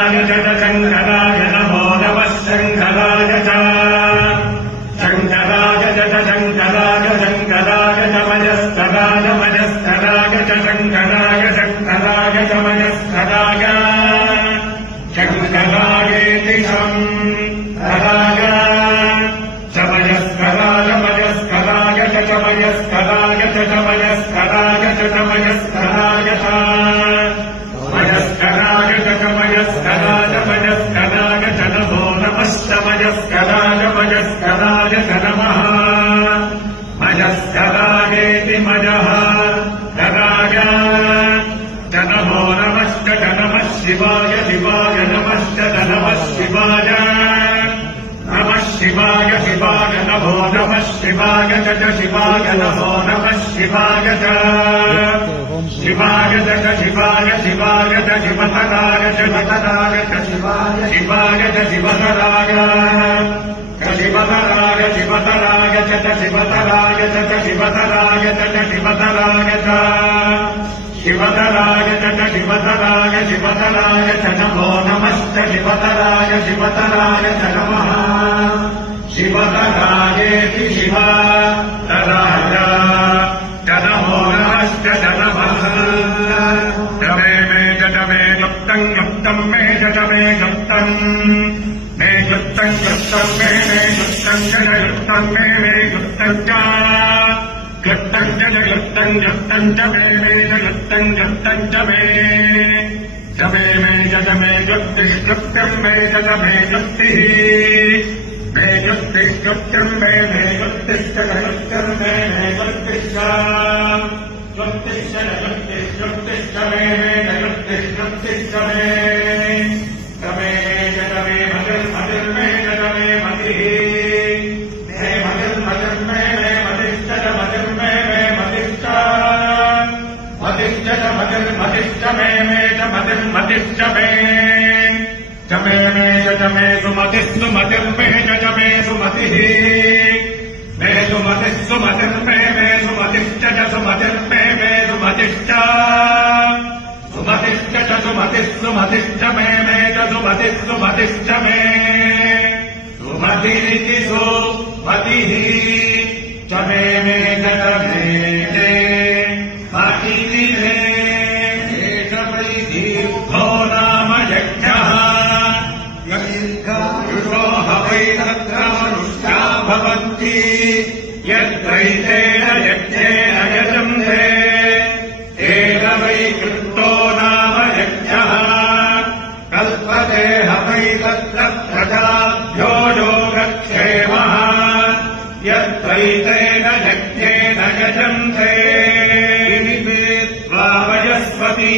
शङ्कराय नमो नमः शङ्कराय च शङ्कराय च शङ्कराय शङ्कराय च मयस्कराय मयस्कराय च शङ्कराय शङ्कराय च मयस्कराय शङ्करायेति शङ्कराय च मयस्कराय मयस्कराय च मयस्कराय च मयस्कराय च मयस्कराय च मयस्कराय मयस्कराय च नमो नमश्च मयस्कराय मयस्कराय च नमः मयस्करायेति मयः कराय च नमो नमश्च च नमः शिवाय शिवाय नमश्च च नमः शिवाय नमः शिवाय शिवाय नमो नमः शिवाय च शिवाय नमो नमः शिवाय च शिवाय च शिवाय शिवाय च शिवतराय च शिवतराय च शिवाय शिवाय च शिवतराय च शिवतराय शिवतराय च शिवतराय च शिवतराय च शिवतराय च शिवतराय च शिवतराय शिवतराय च नमो नमश्च शिवतराय शिवतराय च नमः शिवतरायेति शिवतराय च नमो नमश्च च नमः जमे मे जमे गुप्तं गुप्तं मे जमे गुप्तं मे गुप्तं गुप्तं मे गुप्तं गुप्तं मे गुप्तं च गुप्तं च गुप्तं गुप्तं च मे गुप्तं गुप्तं च मे जमे गुप्तिः गुप्तं मे जमे गुप्तिः मे गुप्तिः गुप्तं मे गुप्तिश्च गुप्तं मे गुप्तिश्च गुप्तिश्च गुप्तिश्च मे गुप्तिश्च मे जमे मतिर् मे जमे मतिः मे मतिर् मे मतिश्च मतिर् मे मतिश्च मतिश्च मतिश्च मे च मतिश्च मे जमे जमे सुमतिः सुमतिर् मे जमे सुमतिः मे सुमतिः सुमतिर् मे सुमतिश्च सुमतिर् मे सुमतिश्च सुमतिश्च सुमतिः सुमतिश्च मे च सुमतिः सुमतिश्च मे सुमतिरिति सुमतिः च मे च मे मतिरिरे एष वै दीर्घो नाम यज्ञः यदीर्घायुषो वै तत्र मनुष्या भवन्ति यद्वैतेन यज्ञेन यजन्ते तेन वै कृतो नाम यज्ञः कल्पते वै तत्र प्रजाभ्यो योगक्षेमः यद्वैतेन यज्ञेन यजन्ते विनिपेत्वा वयस्पती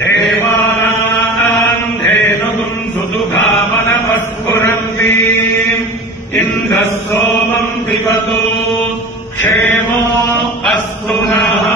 देवानाम् धेनुगुम् सुदुघामनमस्फुरन्ति इन्द्रः सोमम् पिबतु क्षेमो अस्तु नः।